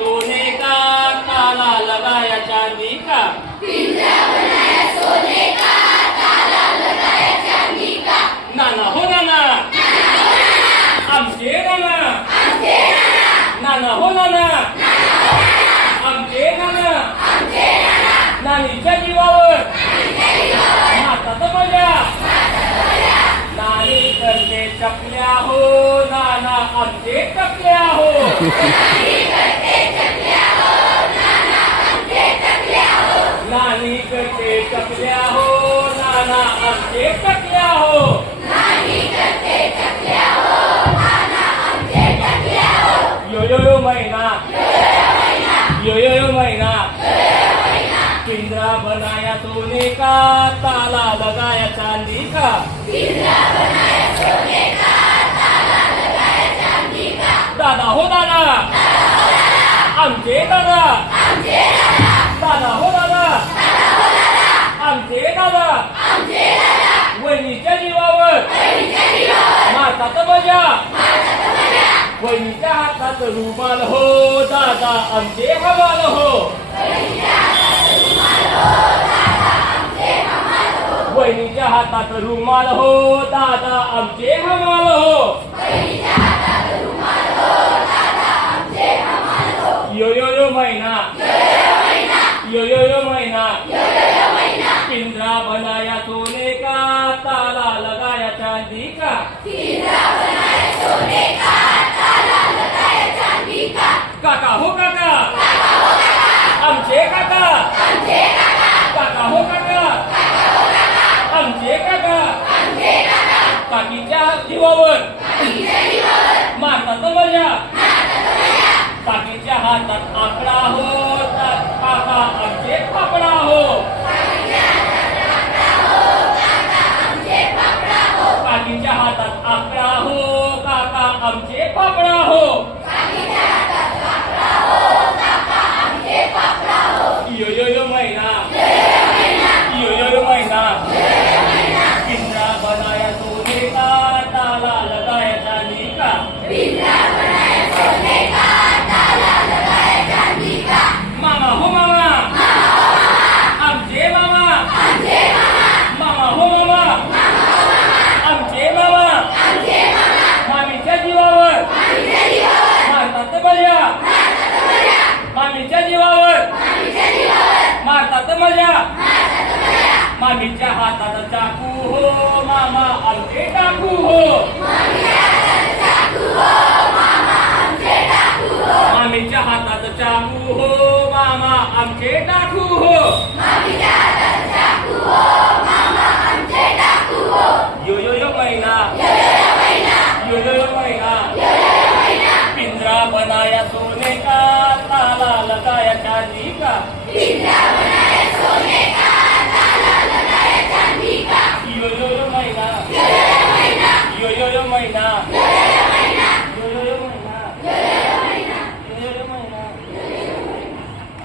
सोने का, ताला लगाया चांदी का। पिंजरा बनाया सोने का, ताला लगाया चांदी का। नाना हो नाना, आमचे नाना, नाना हो नाना, आमचे नाना, नानीच्या जीवावर मातात माझ्या, नानी करते चकल्या हो, नाना आमचे चकल्या हो। नानी करते चकल्या हो, नाना आमचे चकल्या हो। यो यो यो मैना, यो यो यो मैना, पिंजरा बनाया सोने का, ताला लगाया चांदी का। दादा हो दादा, आमचे दादा, दादा हो दादा, आमचे दादा, वहिनीच्या जीवावर मारतात मजा, वहिनीच्या हातात रुमाल हो, दादा आमचे हवाल हो। वहिनीच्या हातात रुमाल हो, दादा आमचे हवाल हो। यो यो यो मैना, यो यो यो मैना, पिंजरा बनाया सोने का, ताला लगाया चांदी का। काका हो काका, आमचे काका, काका हो काका, आमचे काका, काकीच्या जीवावर मारतात मजा, काकीच्या हातात आकडा हो, काका आमचे पापडा हो। काकीच्या हातात आकडा हो, काका आमचे पापडा हो। यो यो यो मैना, यो यो यो मैना, पिंजरा बनाया सोने का, ताला लगाया चांदी का। मामा हो मामा, आमचे मामा, मामा हो मामा, आमचे मामा, मामीच्या जीवावर मारतात मजा, मामीच्या जीवावर मारतात मजा। मामीच्या हातात चाकू हो, मामा आमचे टाकू हो। मामीच्या हातात चाकू हो, मामा आमचे टाकू हो।